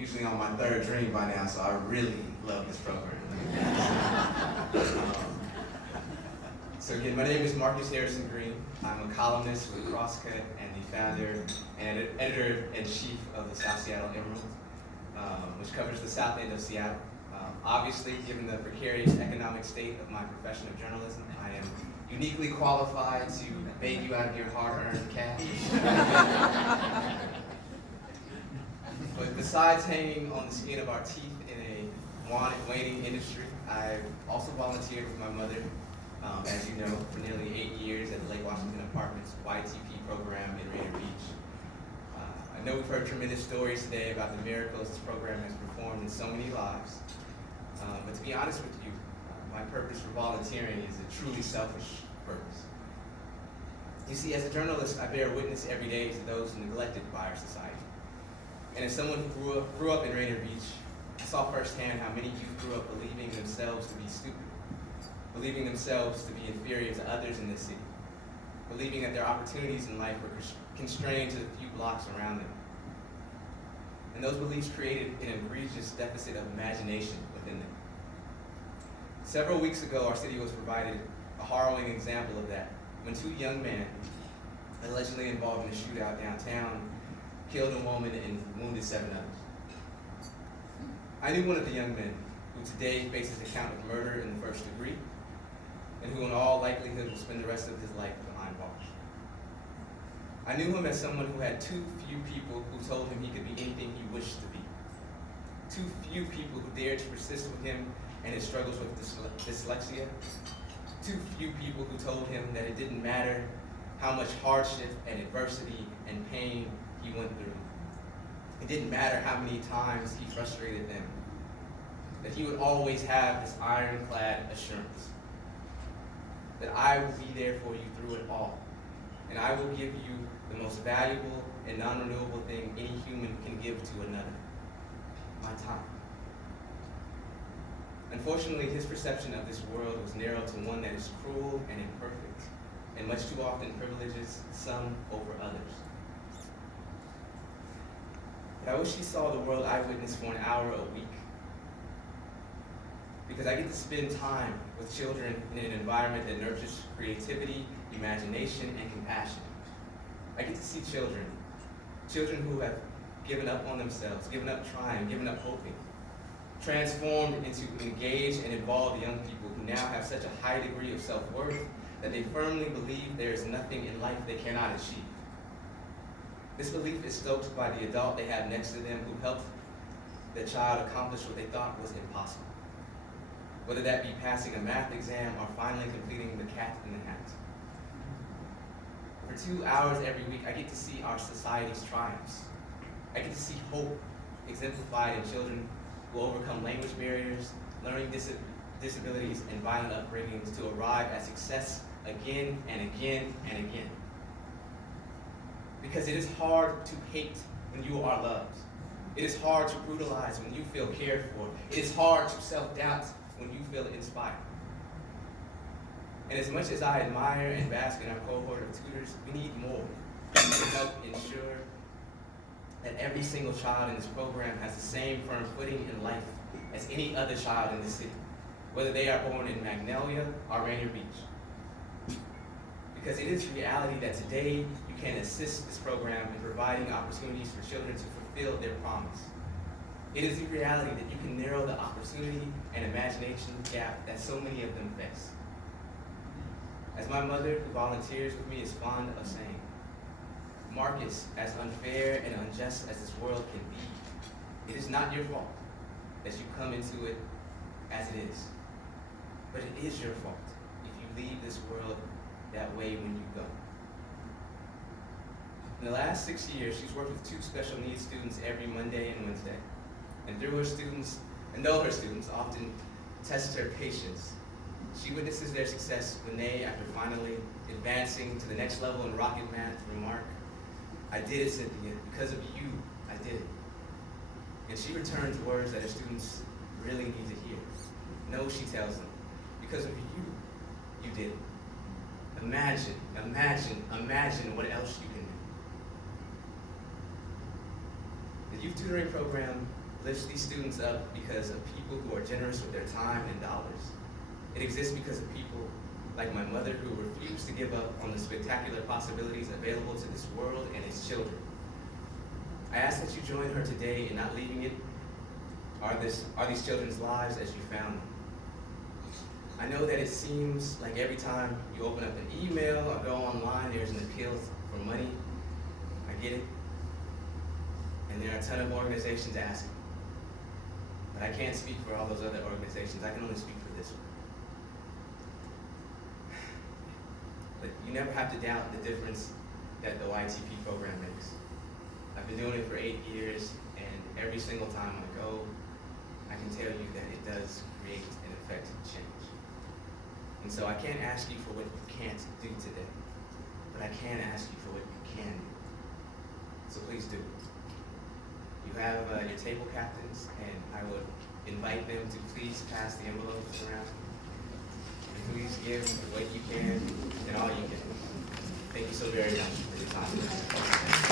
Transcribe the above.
usually on my third drink by now, so I really love this program. So again, my name is Marcus Harrison Green. I'm a columnist with Crosscut and the founder and editor-in-chief of the South Seattle Emerald, which covers the south end of Seattle. Obviously, given the precarious economic state of my profession of journalism, I am uniquely qualified to beg you out of your hard-earned cash. But besides hanging on the skin of our teeth in a waning industry, I've also volunteered with my mother, as you know, for nearly 8 years at the Lake Washington Apartments YTP program in Rainier Beach. I know we've heard tremendous stories today about the miracles this program has performed in so many lives. But to be honest with you, my purpose for volunteering is a truly selfish purpose. You see, as a journalist, I bear witness every day to those neglected by our society. And as someone who grew up in Rainier Beach, I saw firsthand how many youth grew up believing themselves to be stupid, believing themselves to be inferior to others in this city, believing that their opportunities in life were constrained to the few blocks around them. And those beliefs created an egregious deficit of imagination within them. Several weeks ago, our city was provided a harrowing example of that, when 2 young men, allegedly involved in a shootout downtown, killed a woman and wounded 7 others. I knew one of the young men who today faces a count of murder in the 1st degree, and who in all likelihood will spend the rest of his life behind bars. I knew him as someone who had too few people who told him he could be anything he wished to be. Too few people who dared to persist with him and his struggles with dyslexia. Too few people who told him that it didn't matter how much hardship and adversity and pain he went through. It didn't matter how many times he frustrated them. That he would always have this ironclad assurance that I will be there for you through it all, and I will give you the most valuable and non-renewable thing any human can give to another: my time. Unfortunately, his perception of this world was narrowed to one that is cruel and imperfect, and much too often privileges some over others. But I wish he saw the world I witness for an hour a week, because I get to spend time with children in an environment that nurtures creativity, imagination, and compassion. I get to see children who have given up on themselves, given up trying, given up hoping, transformed into engaged and involved young people who now have such a high degree of self-worth that they firmly believe there is nothing in life they cannot achieve. This belief is stoked by the adult they have next to them who helped the child accomplish what they thought was impossible. Whether that be passing a math exam or finally completing the Cat in the Hat. For 2 hours every week, I get to see our society's triumphs. I get to see hope exemplified in children who overcome language barriers, learning disabilities, and violent upbringings to arrive at success again and again and again. Because it is hard to hate when you are loved. It is hard to brutalize when you feel cared for. It is hard to self-doubt when you feel inspired. And as much as I admire and bask in our cohort of tutors, we need more to help ensure that every single child in this program has the same firm footing in life as any other child in the city, whether they are born in Magnolia or Rainier Beach. Because it is the reality that today you can assist this program in providing opportunities for children to fulfill their promise. It is the reality that you can narrow the opportunity and imagination gap that so many of them face. As my mother, who volunteers with me, is fond of saying, Marcus, as unfair and unjust as this world can be, it is not your fault that you come into it as it is. But it is your fault if you leave this world that way when you go. In the last 6 years, she's worked with 2 special needs students every Monday and Wednesday. And though her students often test her patience, she witnesses their success when they, after finally advancing to the next level in rocket math, remark, "I did it, Cynthia. Because of you, I did it." And she returns words that her students really need to hear. No, she tells them, because of you, you did it. Imagine what else you can do. The Youth Tutoring Program lifts these students up because of people who are generous with their time and dollars. It exists because of people like my mother who refuse to give up on the spectacular possibilities available to this world and its children. I ask that you join her today in not leaving it are these children's lives as you found them. I know that it seems like every time you open up an email or go online, there's an appeal for money. I get it. And there are a ton of organizations asking. But I can't speak for all those other organizations. I can only speak for this one. But you never have to doubt the difference that the YTP program makes. I've been doing it for 8 years, and every single time I go, I can tell you that it does create an effective change. And so I can't ask you for what you can't do today, but I can ask you for what you can do. So please do. You have your table captains, and I would invite them to please pass the envelopes around. And please give what you can and all you can. Thank you so very much for your time.